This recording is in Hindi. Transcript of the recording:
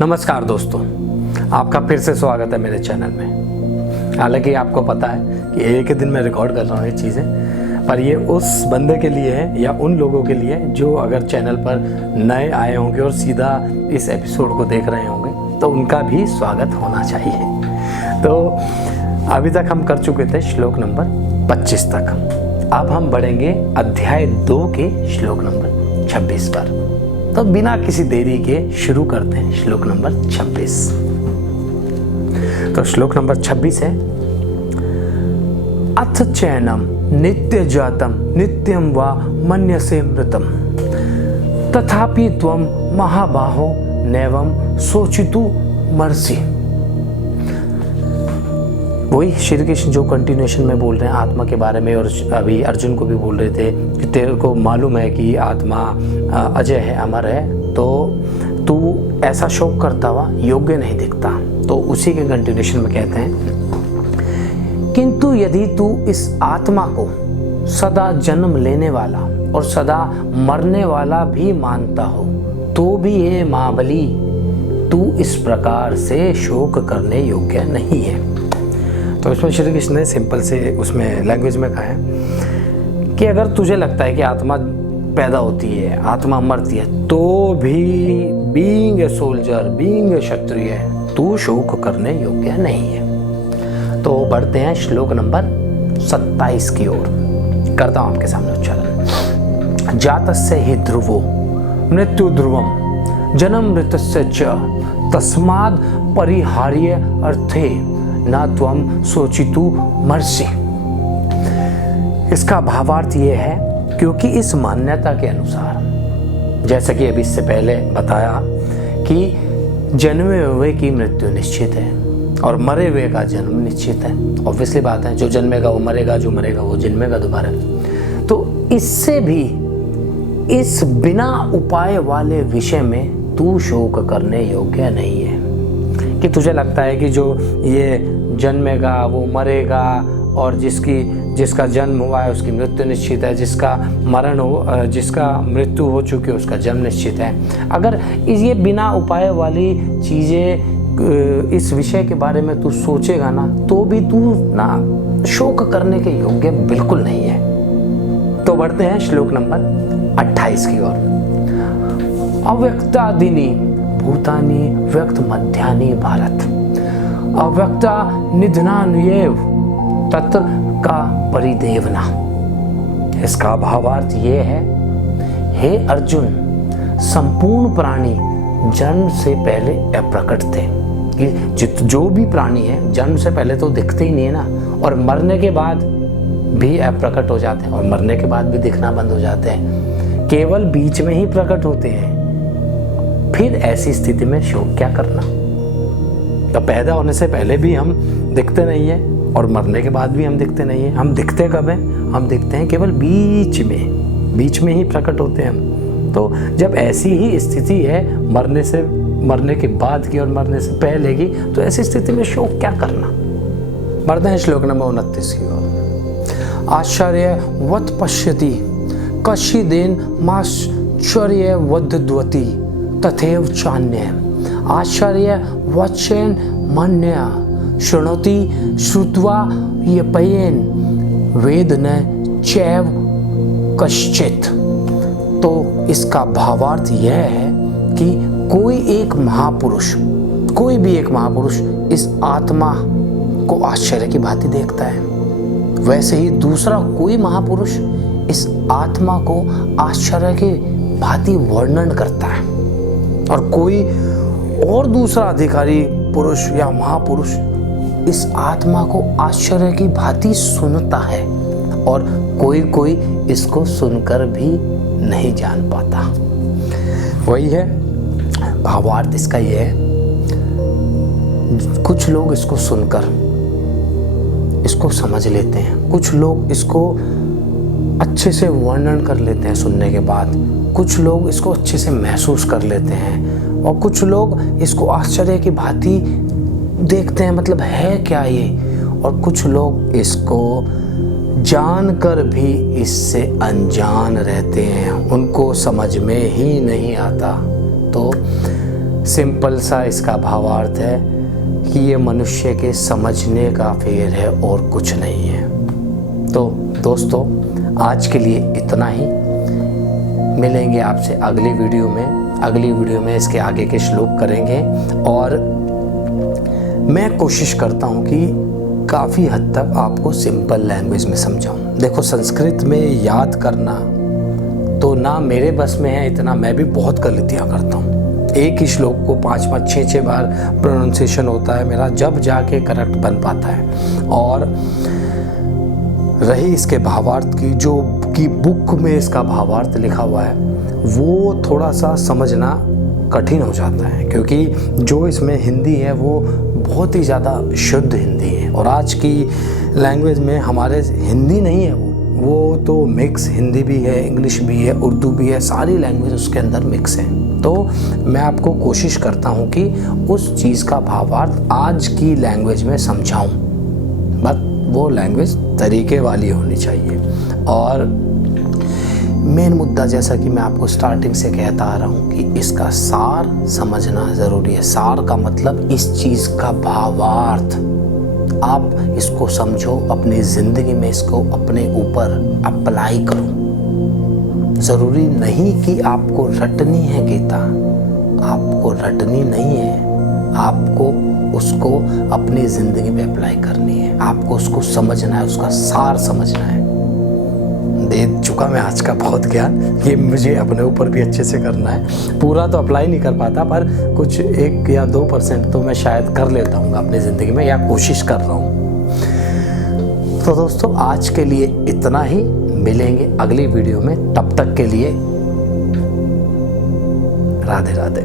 नमस्कार दोस्तों, आपका फिर से स्वागत है मेरे चैनल में। हालांकि आपको पता है कि एक ही दिन में रिकॉर्ड कर रहा हूँ ये चीज़ें, पर ये उस बंदे के लिए है या उन लोगों के लिए जो अगर चैनल पर नए आए होंगे और सीधा इस एपिसोड को देख रहे होंगे तो उनका भी स्वागत होना चाहिए। तो अभी तक हम कर चुके थे श्लोक नंबर 25 तक। अब हम बढ़ेंगे अध्याय 2 के श्लोक नंबर 26 पर। तो बिना किसी देरी के शुरू करते हैं श्लोक नंबर 26। तो श्लोक नंबर 26 है, अथ चैनम नित्य जातम नित्यम वा मन्यसे मृतम तथापि त्वम महाबाहो नैवम सोचितु मर्सी। वही श्री कृष्ण जो कंटिन्यूएशन में बोल रहे हैं आत्मा के बारे में, और अभी अर्जुन को भी बोल रहे थे कि तेरे को मालूम है कि आत्मा अजय है, अमर है, तो तू ऐसा शोक करता हुआ योग्य नहीं दिखता। तो उसी के कंटिन्यूएशन में कहते हैं, किंतु यदि तू इस आत्मा को सदा जन्म लेने वाला और सदा मरने वाला भी मानता हो तो भी ये महाबली तू इस प्रकार से शोक करने योग्य नहीं है। तो इसमें श्री कृष्ण ने सिंपल से उसमें लैंग्वेज में कहा है कि अगर तुझे लगता है कि आत्मा पैदा होती है, आत्मा मरती है, तो भी being a soldier, being a kshatriya, तू शोक करने योग्य नहीं है। तो बढ़ते हैं श्लोक नंबर 27 की ओर। करता हूं आपके सामने उच्चारण। जातस्य हि ध्रुवो मृत्यु ध्रुवम जन्म मृतस्य च तस्माद् परिहार्य अर्थे ना त्वम सोचितु मर्सी। इसका भावार्थ ये है, क्योंकि इस मान्यता के अनुसार, जैसा कि अभी इससे पहले बताया कि जन्मे हुए की मृत्यु निश्चित है और मरे हुए का जन्म निश्चित है। ऑब्वियसली बात है, जो जन्मेगा वो मरेगा, जो मरेगा वो जन्मेगा दोबारा। तो इससे भी इस बिना उपाय वाले विषय में तू शोक करने योग्य नहीं है कि तुझे लगता है कि जो ये जन्मेगा वो मरेगा और जिसका जन्म हुआ है उसकी मृत्यु निश्चित है, जिसका मृत्यु हो चुकी है उसका जन्म निश्चित है। अगर ये बिना उपाय वाली चीज़ें इस विषय के बारे में तू सोचेगा ना, तो भी तू ना शोक करने के योग्य बिल्कुल नहीं है। तो बढ़ते हैं श्लोक नंबर 28 की ओर। अव्यक्तादीनि भूतानि व्यक्त मध्यानि भारत अव्यक्ता निधनान्येव तत्र का परिदेवना। इसका भावार्थ ये है, हे अर्जुन, संपूर्ण प्राणी जन्म से पहले अप्रकट थे। कि जो भी प्राणी है जन्म से पहले तो दिखते ही नहीं है ना, और मरने के बाद भी अप्रकट हो जाते हैं और मरने के बाद भी दिखना बंद हो जाते हैं, केवल बीच में ही प्रकट होते हैं। फिर ऐसी स्थिति में शोक क्या करना। तो पैदा होने से पहले भी हम दिखते नहीं हैं और मरने के बाद भी हम दिखते नहीं हैं। हम दिखते कब हैं? हम दिखते हैं केवल बीच में ही प्रकट होते हैं हम। तो जब ऐसी ही स्थिति है मरने के बाद की और मरने से पहले की, तो ऐसी स्थिति में शोक क्या करना। बढ़ते हैं श्लोक नंबर 29 की ओर। आश्चर्यवत् पश्यति कश्चिदेन माश्चर्यवद्वति तथैव चान्य आश्चर्यवच्चेन मन्या शृणोति श्रुत्वा यपयेन वेद न चैव कश्चित्। तो इसका भावार्थ यह है कि कोई भी एक महापुरुष इस आत्मा को आश्चर्य की भांति देखता है, वैसे ही दूसरा कोई महापुरुष इस आत्मा को आश्चर्य की भांति वर्णन करता है, और कोई और दूसरा अधिकारी पुरुष या महापुरुष इस आत्मा को आश्चर्य की भांति सुनता है, और कोई इसको सुनकर भी नहीं जान पाता। वही है भावार्थ इसका ये है, कुछ लोग इसको सुनकर इसको समझ लेते हैं, कुछ लोग इसको अच्छे से वर्णन कर लेते हैं सुनने के बाद, कुछ लोग इसको अच्छे से महसूस कर लेते हैं, और कुछ लोग इसको आश्चर्य की भांति देखते हैं, मतलब है क्या ये, और कुछ लोग इसको जानकर भी इससे अनजान रहते हैं, उनको समझ में ही नहीं आता। तो सिंपल सा इसका भावार्थ है कि ये मनुष्य के समझने का फेर है और कुछ नहीं है। तो दोस्तों, आज के लिए इतना ही। मिलेंगे आपसे अगली वीडियो में। अगली वीडियो में इसके आगे के श्लोक करेंगे और मैं कोशिश करता हूँ कि काफ़ी हद तक आपको सिंपल लैंग्वेज में समझाऊँ। देखो, संस्कृत में याद करना तो ना मेरे बस में है इतना, मैं भी बहुत गलतियाँ करता हूँ। एक ही श्लोक को 5-5, 6-6 बार प्रोनाउंसिएशन होता है मेरा, जब जाके करेक्ट बन पाता है। और रही इसके भावार्थ की, जो कि बुक में इसका भावार्थ लिखा हुआ है, वो थोड़ा सा समझना कठिन हो जाता है, क्योंकि जो इसमें हिंदी है वो बहुत ही ज़्यादा शुद्ध हिंदी है। और आज की लैंग्वेज में हमारे हिंदी नहीं है, वो तो मिक्स हिंदी भी है, इंग्लिश भी है, उर्दू भी है, सारी लैंग्वेज उसके अंदर मिक्स है। तो मैं आपको कोशिश करता हूँ कि उस चीज़ का भावार्थ आज की लैंग्वेज में समझाऊँ, बस वो लैंग्वेज तरीके वाली होनी चाहिए। और मेन मुद्दा, जैसा कि मैं आपको स्टार्टिंग से कहता आ रहा हूँ, कि इसका सार समझना ज़रूरी है। सार का मतलब इस चीज़ का भावार्थ, आप इसको समझो, अपनी ज़िंदगी में इसको अपने ऊपर अप्लाई करो। ज़रूरी नहीं कि आपको रटनी है गीता, आपको रटनी नहीं है, आपको उसको अपनी ज़िंदगी में अप्लाई करनी है, आपको उसको समझना है, उसका सार समझना है। दे चुका मैं आज का बहुत ज्ञान, ये मुझे अपने ऊपर भी अच्छे से करना है। पूरा तो अप्लाई नहीं कर पाता, पर कुछ 1 या 2% तो मैं शायद कर लेता हूँ अपनी ज़िंदगी में, या कोशिश कर रहा हूँ। तो दोस्तों, आज के लिए इतना ही। मिलेंगे अगली वीडियो में, तब तक के लिए राधे राधे।